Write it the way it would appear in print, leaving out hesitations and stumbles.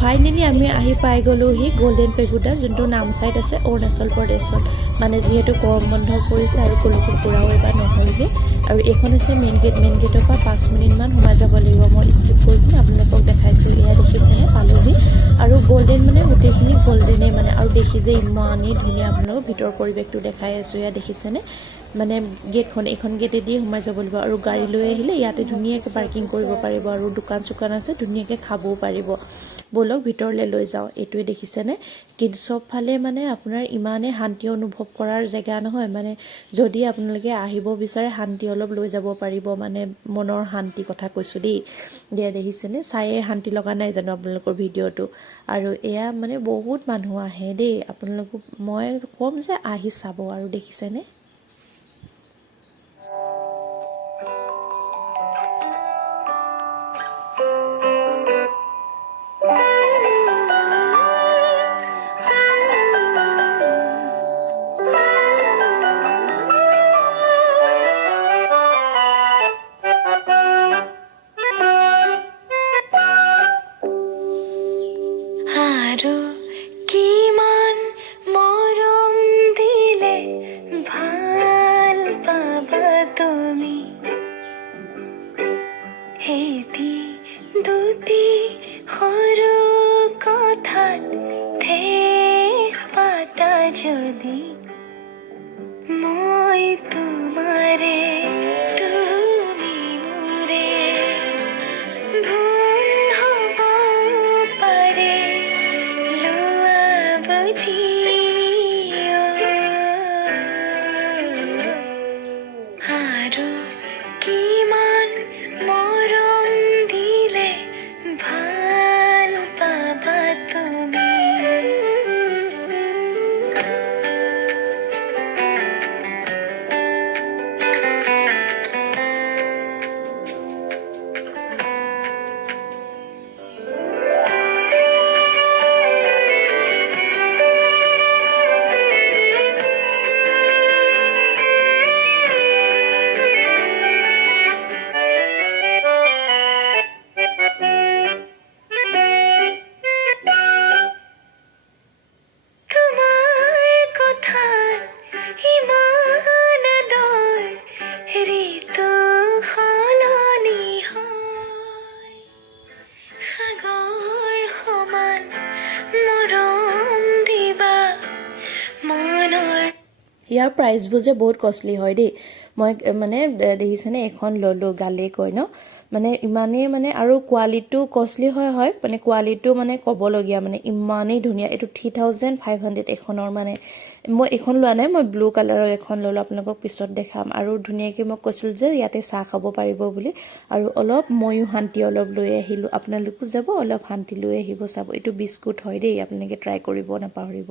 Finally আমি আহি পাই গ'লোহি গোল্ডেন পেগুডা, যোনটো নামচাইত আছে অৰুণাচল প্ৰদেশত। মানে যিহেতু গৰম বন্ধ পৰিছে আৰু ক'লৈকো ফুৰাও এবাৰ নহ'লগৈ। আৰু এইখন হৈছে মেইন গেট। মেইন গেটৰ পৰা 5 মিনিটমান সোমাই যাব লাগিব। মই স্কিপ কৰি পিনে আপোনালোকক দেখাইছোঁ। এয়া দেখিছেনে, পালোহি। আৰু গল্ডেন মানে গোটেইখিনি গল্ডেনেই মানে, আৰু দেখি যে ইমানেই ধুনীয়া। আপোনালোকক ভিতৰৰ পৰিৱেশটো দেখাই আছোঁ। এয়া দেখিছেনে, মানে গেটখন, এইখন গেটেদি সোমাই যাব লাগিব। আৰু গাড়ী লৈ আহিলে ইয়াতে ধুনীয়াকৈ পাৰ্কিং কৰিব পাৰিব, আৰু দোকান চোকান আছে, ধুনীয়াকৈ খাবও পাৰিব। ব'লক ভিতৰলৈ লৈ যাওঁ। এইটোৱে দেখিছেনে, কিন্তু চবফালে মানে আপোনাৰ ইমানেই শান্তি অনুভৱ কৰাৰ জেগা নহয়। মানে যদি আপোনালোকে আহিব বিচাৰে, শান্তি অলপ লৈ যাব পাৰিব, মানে মনৰ শান্তি কথা কৈছোঁ দেই। দিয়া দেখিছেনে, চায়ে শান্তি লগা নাই জানো আপোনালোকৰ ভিডিঅ'টো। আৰু এয়া মানে বহুত মানুহ আহে দেই, আপোনালোকক মই ক'ম যে আহি চাব। আৰু দেখিছেনে, আৰু কিমান মৰম দিলে ভাল পাবা তুমি, এটি দুটি সৰু কথাত ঠেক পাতা যদি, মই তোমাৰে তুমি মোৰে, ভুল হ'ব পাৰে লোৱা বুজি, আৰু কিমান মৰম দিলে ভাল পাবা তুমি। ইয়াৰ প্ৰাইচবোৰ যে বহুত কষ্টলি হয় দেই। মই মানে দেখিছেনে, এখন ল'লোঁ, গালে কয় ন, মানে ইমানেই মানে, আৰু কোৱালিটিও কষ্টলি হয় মানে কোৱালিটিও মানে ক'বলগীয়া, মানে ইমানেই ধুনীয়া। এইটো 3500 এখনৰ। মানে মই এইখন লোৱা নাই, মই ব্লু কালাৰৰ এখন ল'লোঁ, আপোনালোকক পিছত দেখাম। আৰু ধুনীয়াকৈ মই কৈছিলোঁ যে ইয়াতে চাহ খাব পাৰিব বুলি। আৰু অলপ ময়ো শান্তি অলপ লৈ আহিলোঁ। আপোনালোকো যাব, অলপ শান্তি লৈ আহিব, চাব। এইটো বিস্কুট হয় দেই, আপোনালোকে ট্ৰাই কৰিব নাপাহৰিব।